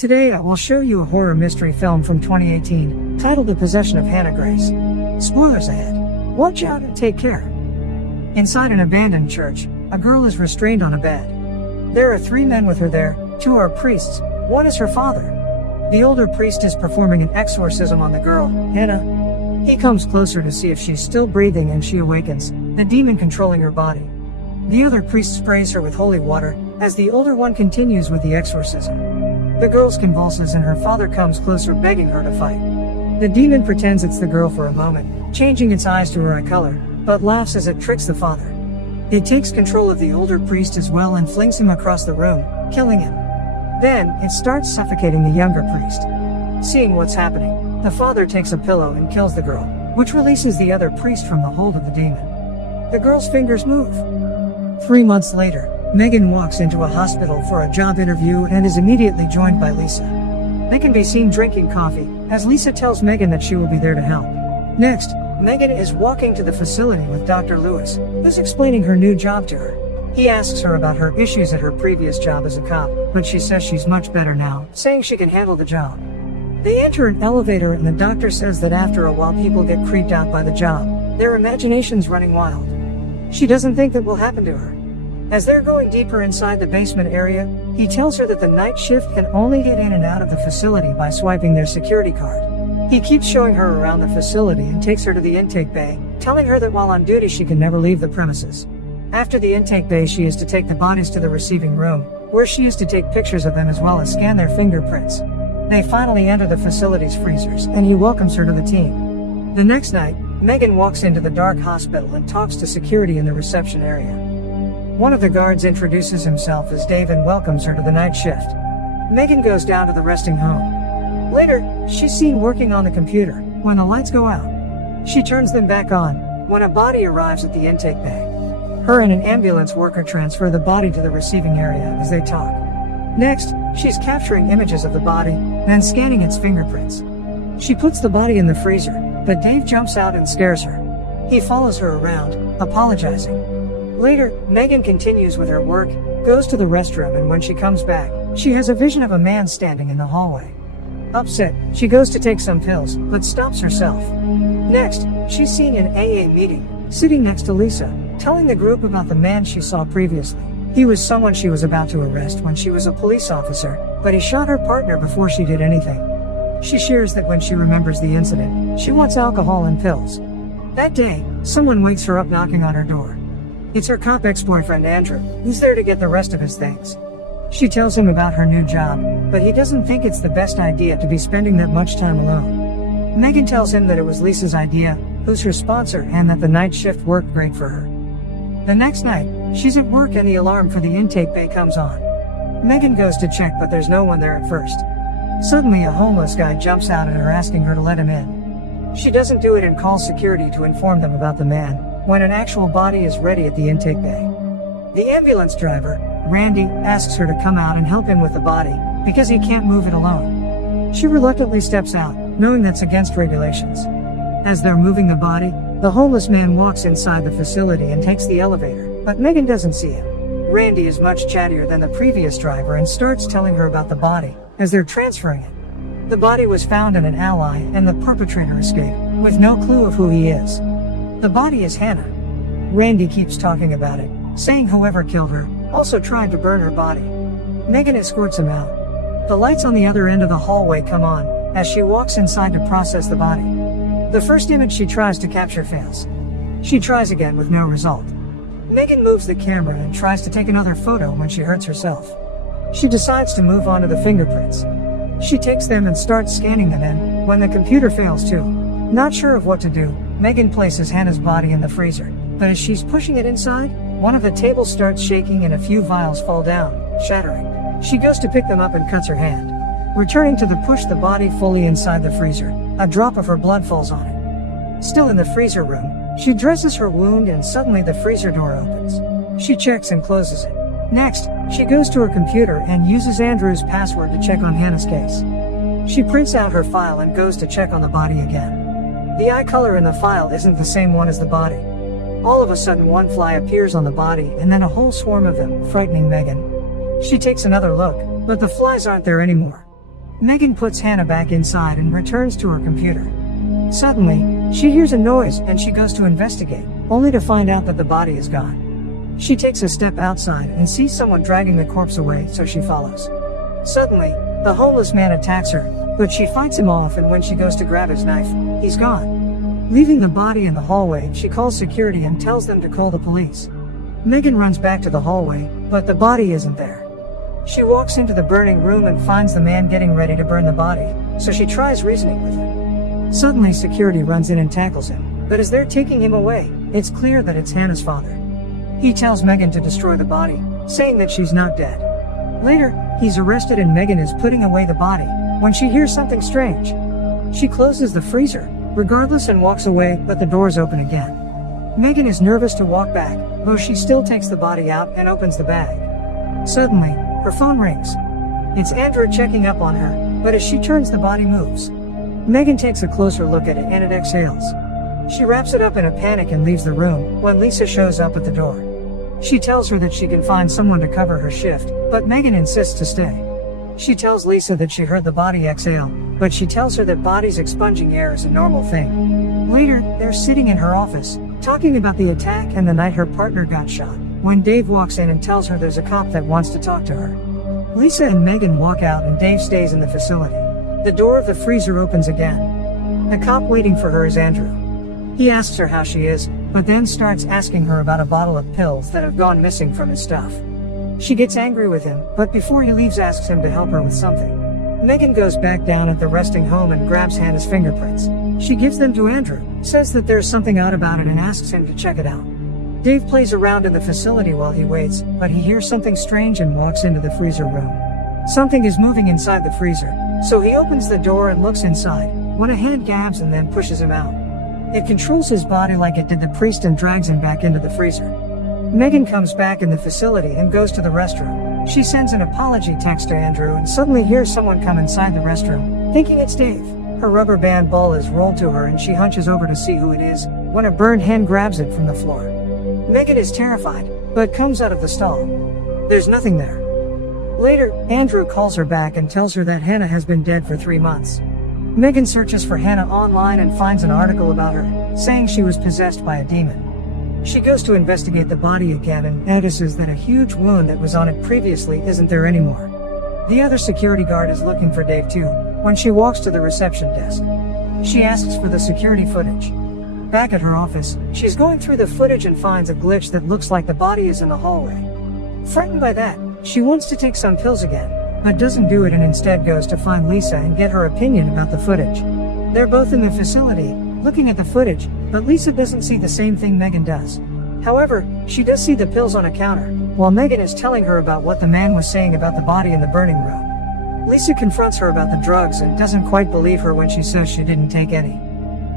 Today I will show you a horror mystery film from 2018, titled The Possession of Hannah Grace. Spoilers ahead. Watch out and take care. Inside an abandoned church, a girl is restrained on a bed. There are 3 men with her there, 2 are priests, 1 is her father. The older priest is performing an exorcism on the girl, Hannah. He comes closer to see if she's still breathing and she awakens, the demon controlling her body. The other priest sprays her with holy water, as the older one continues with the exorcism. The girl convulses and her father comes closer begging her to fight. The demon pretends it's the girl for a moment, changing its eyes to her eye color, but laughs as it tricks the father. It takes control of the older priest as well and flings him across the room, killing him. Then, it starts suffocating the younger priest. Seeing what's happening, the father takes a pillow and kills the girl, which releases the other priest from the hold of the demon. The girl's fingers move. 3 months later, Megan walks into a hospital for a job interview and is immediately joined by Lisa. They can be seen drinking coffee, as Lisa tells Megan that she will be there to help. Next, Megan is walking to the facility with Dr. Lewis, who's explaining her new job to her. He asks her about her issues at her previous job as a cop, but she says she's much better now, saying she can handle the job. They enter an elevator and the doctor says that after a while people get creeped out by the job, their imaginations running wild. She doesn't think that will happen to her. As they're going deeper inside the basement area, he tells her that the night shift can only get in and out of the facility by swiping their security card. He keeps showing her around the facility and takes her to the intake bay, telling her that while on duty she can never leave the premises. After the intake bay she is to take the bodies to the receiving room, where she is to take pictures of them as well as scan their fingerprints. They finally enter the facility's freezers and he welcomes her to the team. The next night, Megan walks into the dark hospital and talks to security in the reception area. One of the guards introduces himself as Dave and welcomes her to the night shift. Megan goes down to the resting home. Later, she's seen working on the computer, when the lights go out. She turns them back on, when a body arrives at the intake bay. Her and an ambulance worker transfer the body to the receiving area as they talk. Next, she's capturing images of the body, then scanning its fingerprints. She puts the body in the freezer, but Dave jumps out and scares her. He follows her around, apologizing. Later, Megan continues with her work, goes to the restroom and when she comes back, she has a vision of a man standing in the hallway. Upset, she goes to take some pills, but stops herself. Next, she's seen in AA meeting, sitting next to Lisa, telling the group about the man she saw previously. He was someone she was about to arrest when she was a police officer, but he shot her partner before she did anything. She shares that when she remembers the incident, she wants alcohol and pills. That day, someone wakes her up knocking on her door. It's her cop ex-boyfriend Andrew, who's there to get the rest of his things. She tells him about her new job, but he doesn't think it's the best idea to be spending that much time alone. Megan tells him that it was Lisa's idea, who's her sponsor, and that the night shift worked great for her. The next night, she's at work and the alarm for the intake bay comes on. Megan goes to check but there's no one there at first. Suddenly a homeless guy jumps out at her asking her to let him in. She doesn't do it and calls security to inform them about the man, when an actual body is ready at the intake bay. The ambulance driver, Randy, asks her to come out and help him with the body, because he can't move it alone. She reluctantly steps out, knowing that's against regulations. As they're moving the body, the homeless man walks inside the facility and takes the elevator, but Megan doesn't see him. Randy is much chattier than the previous driver and starts telling her about the body, as they're transferring it. The body was found in an ally and the perpetrator escaped, with no clue of who he is. The body is Hannah. Randy keeps talking about it, saying whoever killed her also tried to burn her body. Megan escorts him out. The lights on the other end of the hallway come on, as she walks inside to process the body. The first image she tries to capture fails. She tries again with no result. Megan moves the camera and tries to take another photo when she hurts herself. She decides to move on to the fingerprints. She takes them and starts scanning them in, when the computer fails too. Not sure of what to do, Megan places Hannah's body in the freezer, but as she's pushing it inside, one of the tables starts shaking and a few vials fall down, shattering. She goes to pick them up and cuts her hand. Returning to push the body fully inside the freezer, a drop of her blood falls on it. Still in the freezer room, she dresses her wound and suddenly the freezer door opens. She checks and closes it. Next, she goes to her computer and uses Andrew's password to check on Hannah's case. She prints out her file and goes to check on the body again. The eye color in the file isn't the same one as the body. All of a sudden one fly appears on the body and then a whole swarm of them, frightening Megan. She takes another look, but the flies aren't there anymore. Megan puts Hannah back inside and returns to her computer. Suddenly, she hears a noise and she goes to investigate, only to find out that the body is gone. She takes a step outside and sees someone dragging the corpse away, so she follows. Suddenly, the homeless man attacks her, but she fights him off, and when she goes to grab his knife, he's gone. Leaving the body in the hallway, she calls security and tells them to call the police. Megan runs back to the hallway, but the body isn't there. She walks into the burning room and finds the man getting ready to burn the body, so she tries reasoning with him. Suddenly, security runs in and tackles him, but as they're taking him away, it's clear that it's Hannah's father. He tells Megan to destroy the body, saying that she's not dead. Later, he's arrested and Megan is putting away the body when she hears something strange. She closes the freezer, regardless, and walks away, but the doors open again. Megan is nervous to walk back, though she still takes the body out and opens the bag. Suddenly, her phone rings. It's Andrew checking up on her, but as she turns, the body moves. Megan takes a closer look at it and it exhales. She wraps it up in a panic and leaves the room when Lisa shows up at the door. She tells her that she can find someone to cover her shift, but Megan insists to stay. She tells Lisa that she heard the body exhale, but she tells her that bodies expunging air is a normal thing. Later, they're sitting in her office, talking about the attack and the night her partner got shot, when Dave walks in and tells her there's a cop that wants to talk to her. Lisa and Megan walk out and Dave stays in the facility. The door of the freezer opens again. The cop waiting for her is Andrew. He asks her how she is, but then starts asking her about a bottle of pills that have gone missing from his stuff. She gets angry with him, but before he leaves asks him to help her with something. Megan goes back down at the resting home and grabs Hannah's fingerprints. She gives them to Andrew, says that there's something odd about it and asks him to check it out. Dave plays around in the facility while he waits, but he hears something strange and walks into the freezer room. Something is moving inside the freezer, so he opens the door and looks inside, when a hand grabs and then pushes him out. It controls his body like it did the priest and drags him back into the freezer. Megan comes back in the facility and goes to the restroom. She sends an apology text to Andrew and suddenly hears someone come inside the restroom, thinking it's Dave. Her rubber band ball is rolled to her and she hunches over to see who it is, when a burned hand grabs it from the floor. Megan is terrified, but comes out of the stall. There's nothing there. Later, Andrew calls her back and tells her that Hannah has been dead for 3 months. Megan searches for Hannah online and finds an article about her, saying she was possessed by a demon. She goes to investigate the body again and notices that a huge wound that was on it previously isn't there anymore. The other security guard is looking for Dave too, when she walks to the reception desk. She asks for the security footage. Back at her office, she's going through the footage and finds a glitch that looks like the body is in the hallway. Frightened by that, she wants to take some pills again, but doesn't do it and instead goes to find Lisa and get her opinion about the footage. They're both in the facility, looking at the footage, but Lisa doesn't see the same thing Megan does. However, she does see the pills on a counter, while Megan is telling her about what the man was saying about the body in the burning room. Lisa confronts her about the drugs and doesn't quite believe her when she says she didn't take any.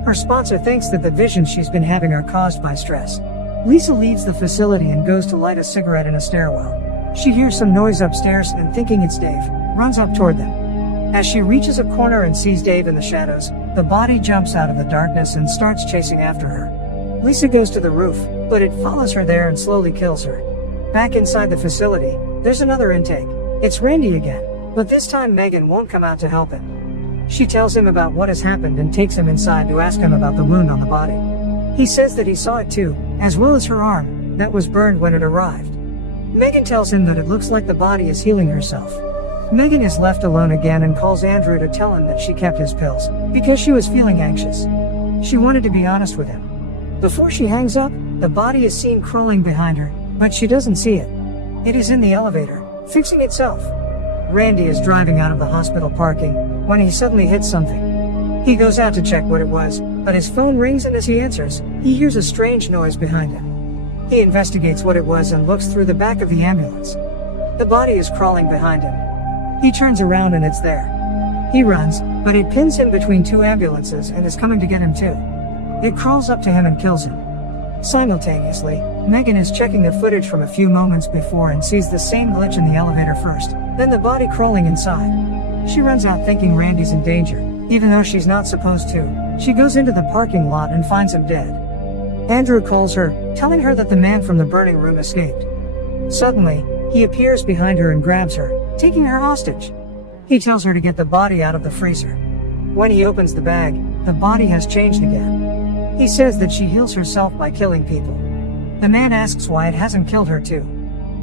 Her sponsor thinks that the visions she's been having are caused by stress. Lisa leaves the facility and goes to light a cigarette in a stairwell. She hears some noise upstairs and, thinking it's Dave, runs up toward them. As she reaches a corner and sees Dave in the shadows, the body jumps out of the darkness and starts chasing after her. Lisa goes to the roof, but it follows her there and slowly kills her. Back inside the facility, there's another intake. It's Randy again, but this time Megan won't come out to help him. She tells him about what has happened and takes him inside to ask him about the wound on the body. He says that he saw it too, as well as her arm, that was burned when it arrived. Megan tells him that it looks like the body is healing herself. Megan is left alone again and calls Andrew to tell him that she kept his pills, because she was feeling anxious. She wanted to be honest with him. Before she hangs up, the body is seen crawling behind her, but she doesn't see it. It is in the elevator, fixing itself. Randy is driving out of the hospital parking, when he suddenly hits something. He goes out to check what it was, but his phone rings and as he answers, he hears a strange noise behind him. He investigates what it was and looks through the back of the ambulance. The body is crawling behind him. He turns around and it's there. He runs, but it pins him between two ambulances and is coming to get him too. It crawls up to him and kills him. Simultaneously, Megan is checking the footage from a few moments before and sees the same glitch in the elevator first, then the body crawling inside. She runs out thinking Randy's in danger, even though she's not supposed to. She goes into the parking lot and finds him dead. Andrew calls her, telling her that the man from the burning room escaped. Suddenly, he appears behind her and grabs her, taking her hostage. He tells her to get the body out of the freezer. When he opens the bag, the body has changed again. He says that she heals herself by killing people. The man asks why it hasn't killed her too.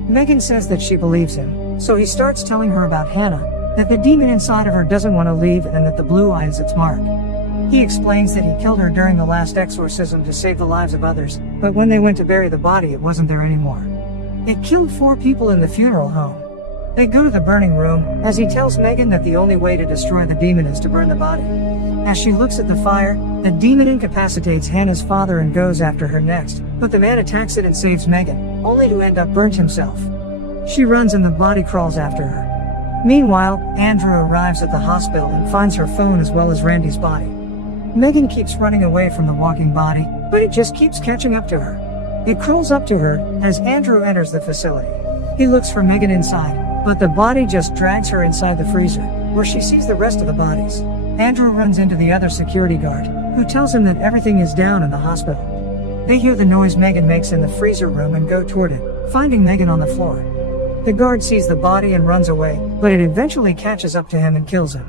Megan says that she believes him, so he starts telling her about Hannah, that the demon inside of her doesn't want to leave and that the blue eye is its mark. He explains that he killed her during the last exorcism to save the lives of others, but when they went to bury the body it wasn't there anymore. It killed 4 people in the funeral home. They go to the burning room, as he tells Megan that the only way to destroy the demon is to burn the body. As she looks at the fire, the demon incapacitates Hannah's father and goes after her next, but the man attacks it and saves Megan, only to end up burnt himself. She runs and the body crawls after her. Meanwhile, Andrew arrives at the hospital and finds her phone as well as Randy's body. Megan keeps running away from the walking body, but it just keeps catching up to her. It crawls up to her as Andrew enters the facility. He looks for Megan inside, but the body just drags her inside the freezer, where she sees the rest of the bodies. Andrew runs into the other security guard, who tells him that everything is down in the hospital. They hear the noise Megan makes in the freezer room and go toward it, finding Megan on the floor. The guard sees the body and runs away, but it eventually catches up to him and kills him.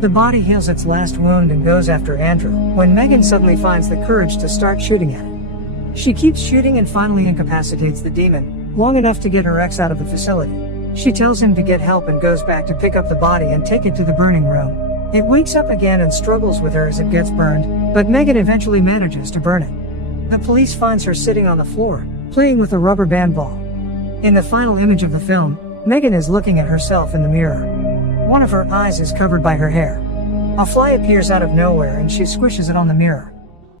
The body heals its last wound and goes after Andrew, when Megan suddenly finds the courage to start shooting at it. She keeps shooting and finally incapacitates the demon, long enough to get her ex out of the facility. She tells him to get help and goes back to pick up the body and take it to the burning room. It wakes up again and struggles with her as it gets burned, but Megan eventually manages to burn it. The police finds her sitting on the floor, playing with a rubber band ball. In the final image of the film, Megan is looking at herself in the mirror. One of her eyes is covered by her hair. A fly appears out of nowhere and she squishes it on the mirror.